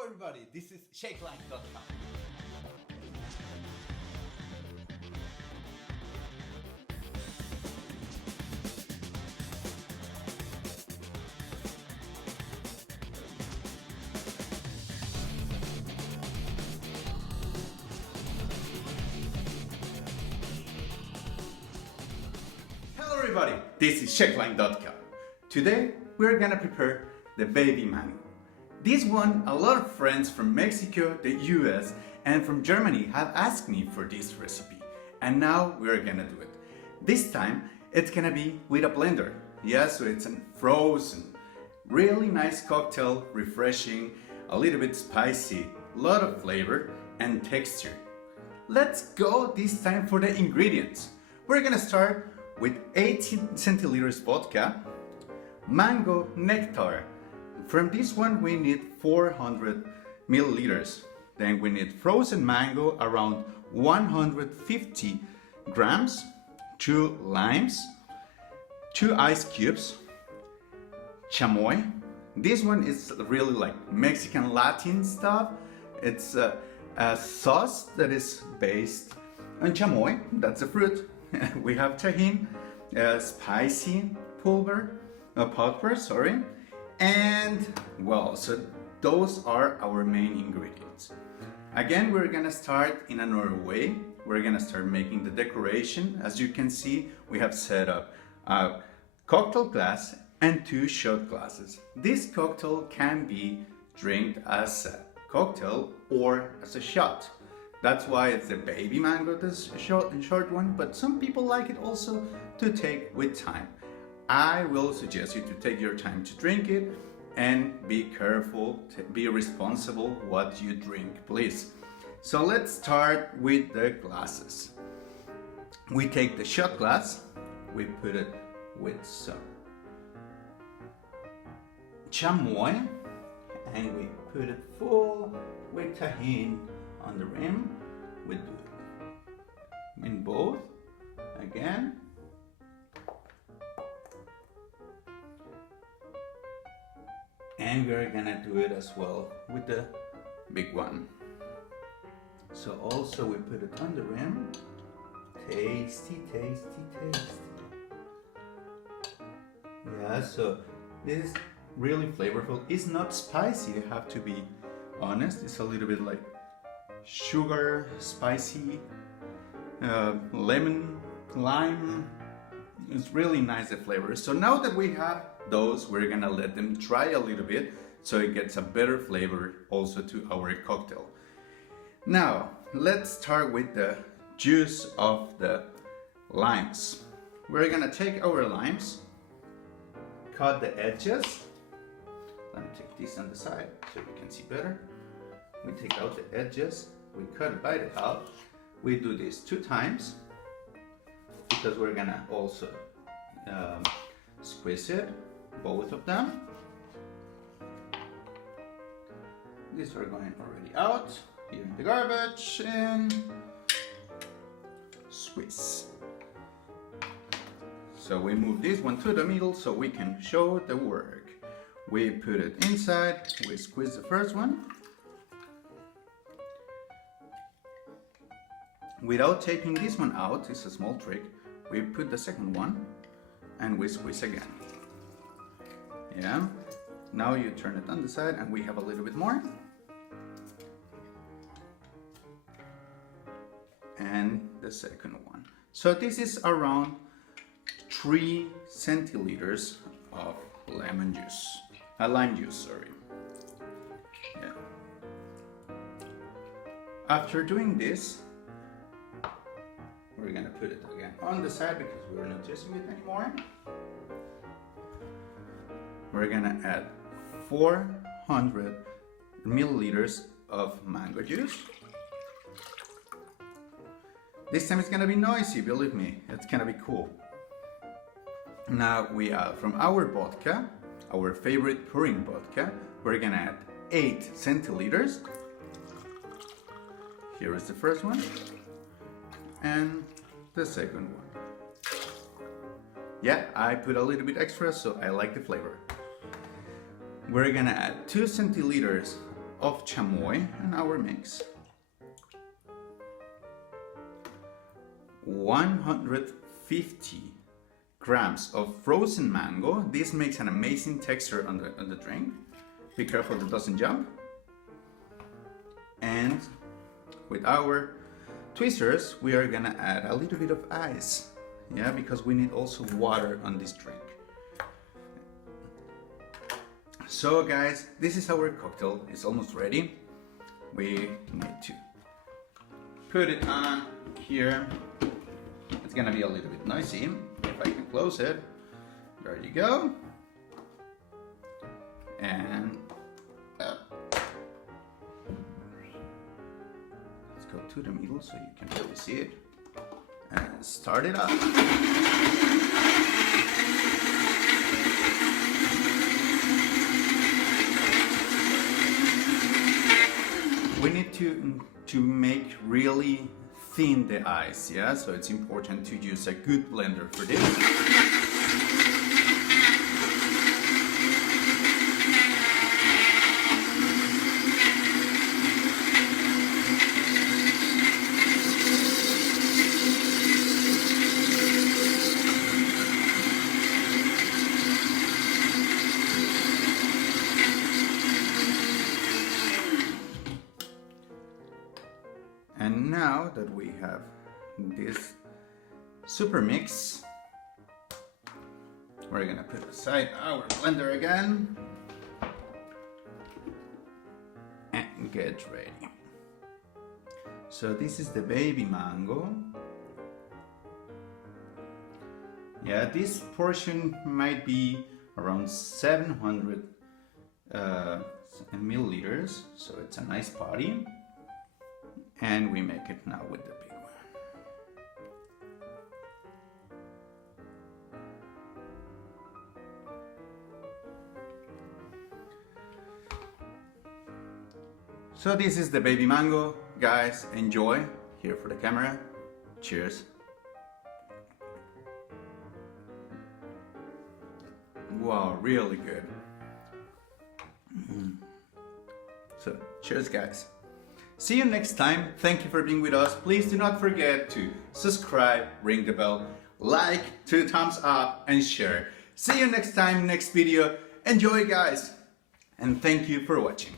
Hello everybody, this is Shake-Line.com. Hello everybody, this is Shake-Line.com. Today we're gonna prepare the baby mango. This one, a lot of friends from Mexico, the US, and from Germany have asked me for this recipe, and now we're gonna do it. This time, it's gonna be with a blender. Yeah, so it's a frozen, really nice cocktail, refreshing, a little bit spicy, lot of flavor and texture. Let's go this time for the ingredients. We're gonna start with 18 centiliters vodka, Mango Nectar. From this one we need 400 milliliters. Then we need frozen mango around 150 grams, 2 limes, 2 ice cubes, chamoy. This one is really like Mexican Latin stuff. It's a sauce that is based on chamoy, that's a fruit. We have Tajín, spicy powder, sorry. And well, so those are our main ingredients. Again, we're gonna start in another way. We're gonna start making the decoration. As you can see, we have set up a cocktail glass and 2 shot glasses. This cocktail can be drank as a cocktail or as a shot. That's why it's the baby mango, this short one, but some people like it also to take with time. I will suggest you to take your time to drink it and be careful, be responsible what you drink, please. So let's start with the glasses. We take the shot glass, we put it with some chamoy, and we put it full with Tajín on the rim. We do it in both, again. And we're gonna do it as well with the big one. So also we put it on the rim. Tasty, tasty, tasty. Yeah, so this is really flavorful. It's not spicy, you have to be honest. It's a little bit like sugar, spicy, lemon, lime. It's really nice, the flavor. So now that we have those, we're gonna let them dry a little bit so it gets a better flavor also to our cocktail. Now let's start with the juice of the limes. We're gonna take our limes, cut the edges. Let me take this on the side so you can see better. We take out the edges, we cut it, bite it out. We do this 2 times because we're gonna also squeeze it, both of them. These are going already out here in the garbage, and squeeze. So we move this one to the middle so we can show the work. We put it inside, we squeeze the first one. Without taking this one out, it's a small trick, we put the second one and we squeeze again. Yeah, now you turn it on the side and we have a little bit more. And the second one. So this is around 3 centiliters of lime juice, sorry. Yeah. After doing this, we're gonna put it again on the side because we're not using it anymore. We're gonna add 400 milliliters of mango juice. This time it's gonna be noisy, believe me, it's gonna be cool. Now we add from our vodka, our favorite pouring vodka, we're gonna add 8 centiliters. Here is the first one. And the second one. Yeah, I put a little bit extra so I like the flavor. We're gonna add 2 centiliters of chamoy in our mix. 150 grams of frozen mango. This makes an amazing texture on the drink. Be careful it doesn't jump. And with our tweezers, we are gonna add a little bit of ice. Yeah, because we need also water on this drink. So guys, this is our cocktail. It's almost ready. We need to put it on here. It's gonna be a little bit noisy. If I can close it. There you go. And let's go to the middle so you can really see it. And start it up. We need to make really thin the ice, yeah? So it's important to use a good blender for this. And now that we have this super mix, we're gonna put aside our blender again and get ready. So this is the baby mango. Yeah, this portion might be around 700 milliliters, so it's a nice body. And we make it now with the big one. So this is the baby mango. Guys, enjoy. Here for the camera. Cheers. Wow, really good. So, cheers guys. See you next time. Thank you for being with us. Please do not forget to subscribe, ring the bell, like, 2 thumbs up, and share. See you next time, next video. Enjoy, guys. And thank you for watching.